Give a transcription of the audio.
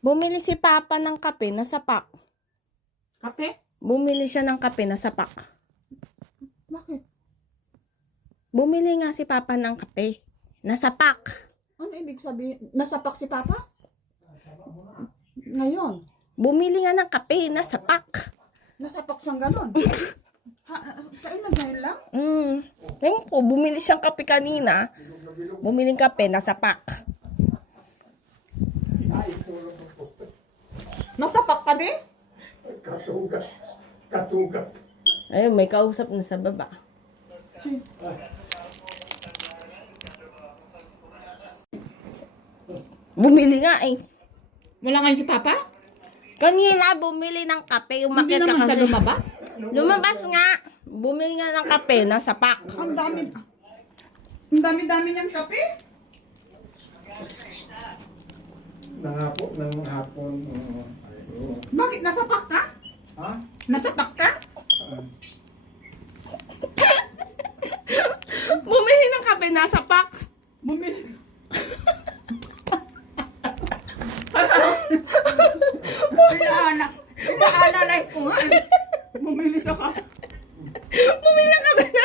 Bumili si Papa ng kape na sapak. Kape? Bumili siya ng kape na sapak. Bakit? Bumili nga si Papa ng kape na sapak. Ano ibig sabihin? Nasapak si Papa? Ngayon, Bumili nga ng kape na sapak. nasapak siyang ganon. Kailan dahil lang? Ngayon po, bumili siyang kape kanina. Bumili ng kape na sapak. Nasapak ka din? Katugat. Katugat. Ayun, may kausap na sa baba. Si... Bumili nga eh. Wala ngayon si Papa? Kanina, bumili ng kape. Hindi Umakit ka naman siya kasi. lumabas? Lumabas nga. Bumili nga ng kape na sapak. Ang dami. Ang dami-dami niyang kape. Ng hapon. Bakit nasapak ka? Ha? Nasapak ka? Bumili ng kape na sapak. Bumili. Ina-analyze ko nga eh. Bumili sa ka. Bumili ng kape na